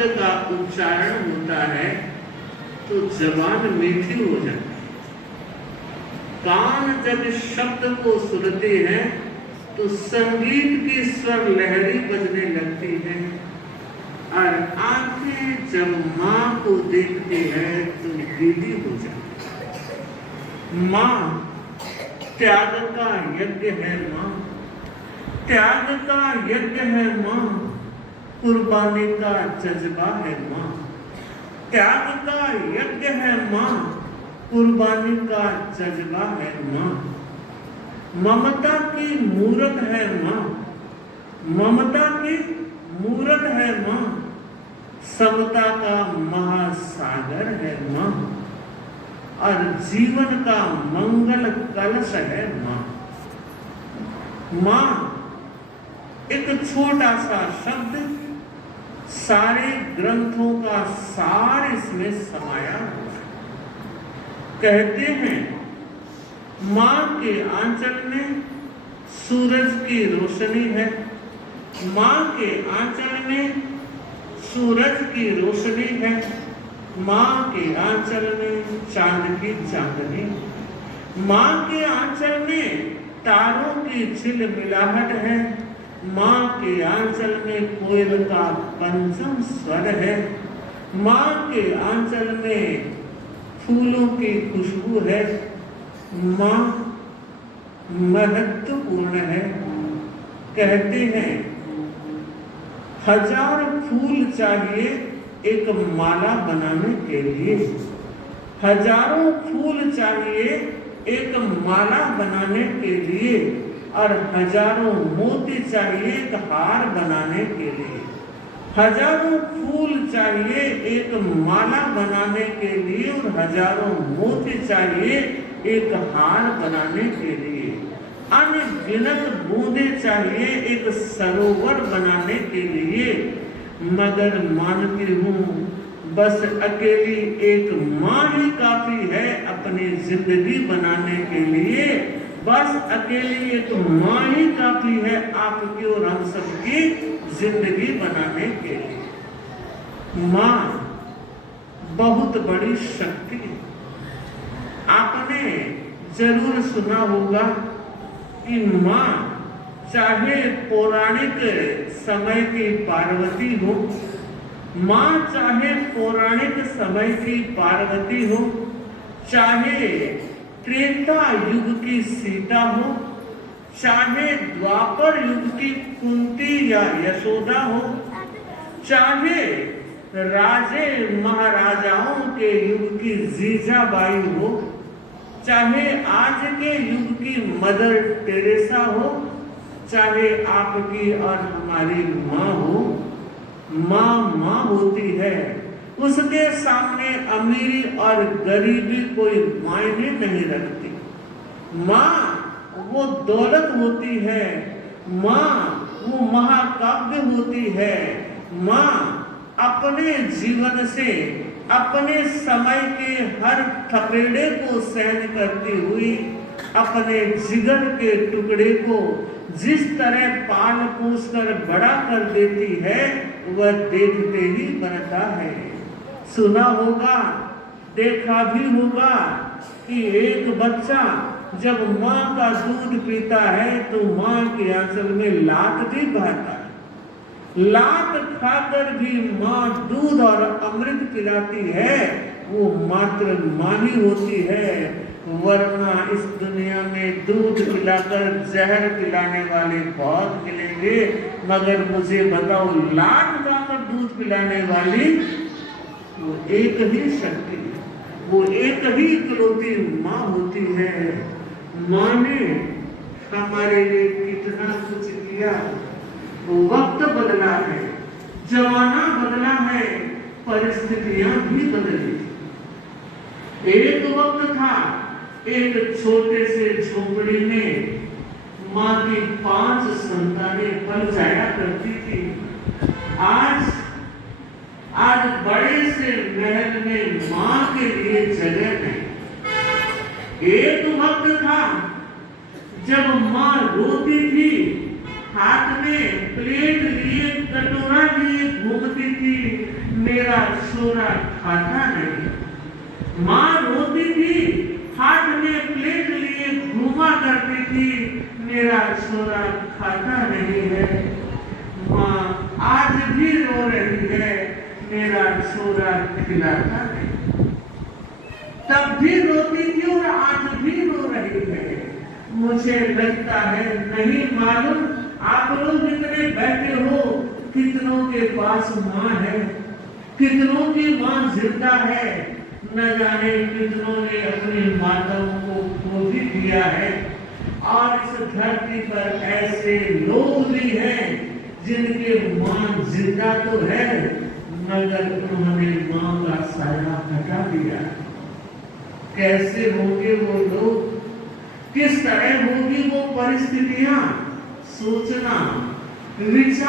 शब्द का उच्चारण होता है तो जबान मीठी हो जाती है। कान जब इस शब्द को सुनते हैं तो संगीत की स्वर लहरी बजने लगती है, और आंखें जब माँ को देखती है तो गीली हो जाती है। माँ त्याग का यज्ञ है, माँ त्याग का यज्ञ है, माँ कुर्बानी का जज्बा है, माँ त्याग का यज्ञ है, माँ कुर्बानी का जज्बा है, माँ ममता की मूरत है, माँ ममता की मूरत है, माँ समता का महासागर है, माँ और जीवन का मंगल कलश है, माँ। माँ एक छोटा सा शब्द सारे ग्रंथों का सार इसमें समाया हुआ है। कहते हैं माँ के आंचल में सूरज की रोशनी है, माँ के आंचल में सूरज की रोशनी है, माँ के आंचल में चांद की चांदनी, माँ के आंचल में तारों की झिलमिलाहट है, माँ के आंचल में कोयल का पंचम स्वर है, माँ के आंचल में फूलों की खुशबू है। माँ महत्वपूर्ण है। कहते हैं हजार फूल चाहिए एक माला बनाने के लिए, हजारों फूल चाहिए एक माला बनाने के लिए, और हजारों मोती चाहिए एक हार बनाने के लिए। हजारों फूल चाहिए एक माला बनाने के लिए और हजारों मोती चाहिए एक हार बनाने के लिए। अनगिनत बूंदे चाहिए एक सरोवर बनाने के लिए, मगर मानती हूँ बस अकेली एक माँ ही काफी है अपनी जिंदगी बनाने के लिए। बस अकेली एक माँ ही काफी है आपकी और हम सबकी जिंदगी बनाने के लिए। माँ बहुत बड़ी शक्ति है। आपने जरूर सुना होगा कि माँ चाहे पौराणिक समय की पार्वती हो, माँ चाहे पौराणिक समय की पार्वती हो, चाहे त्रेता युग की सीता हो, चाहे द्वापर युग की कुंती या यशोदा हो, चाहे राजे महाराजाओं के युग की जीजाबाई हो, चाहे आज के युग की मदर टेरेसा हो, चाहे आपकी और हमारी माँ हो, माँ माँ होती है। उसके सामने अमीरी और गरीबी कोई मायने नहीं रखती। माँ वो दौलत होती है, माँ वो महाकाव्य होती है। माँ अपने जीवन से अपने समय के हर थपेड़े को सहन करती हुई अपने जिगर के टुकड़े को जिस तरह पाल पोस कर बड़ा कर देती है वह देखते ही बनता है। सुना होगा, देखा भी होगा कि एक बच्चा जब माँ का दूध पीता है तो माँ के आंचल में लात भी बहता है। लात खाकर भी माँ दूध और अमृत पिलाती है, वो मात्र माँ ही होती है। वरना इस दुनिया में दूध पिलाकर जहर पिलाने वाले बहुत मिलेंगे, मगर मुझे बताओ लात खाकर दूध पिलाने वाली वो एक ही शक्ति है, वो एक ही इकलौती माँ होती है। माँ ने हमारे लिए कितना कुछ किया। वक्त बदला है, जमाना बदला है, परिस्थितियां भी बदली। एक वक्त था, एक छोटे से झोपड़ी में माँ की 5 संतानें पल जाया करती थी। आज बड़े से महल में माँ के लिए जगह नहीं। एक वक्त था जब माँ रोती थी हाथ में प्लेट लिए कटोरा लिए घूमती थी, मेरा छोरा खाता नहीं। माँ रोती थी, हाथ में प्लेट लिए घूमा करती थी, मेरा छोरा खाता नहीं है। माँ आज भी रो रही है, मेरा छोरा खिलाता नहीं। तब भी रोती थी और आज भी रो रही है। मुझे लगता है नहीं मालूम आप लोग इतने बैठे हो, कितनों के पास माँ है, कितनों की माँ जिंदा है, न जाने कितनों ने अपनी माताओं को खो भी दिया है। और इस धरती पर ऐसे लोग भी हैं जिनके माँ जिंदा तो है मगर उन्होंने माँ का साया हटा दिया। कैसे होंगे वो लोग, किस तरह होगी वो परिस्थितियां, सोचना विचार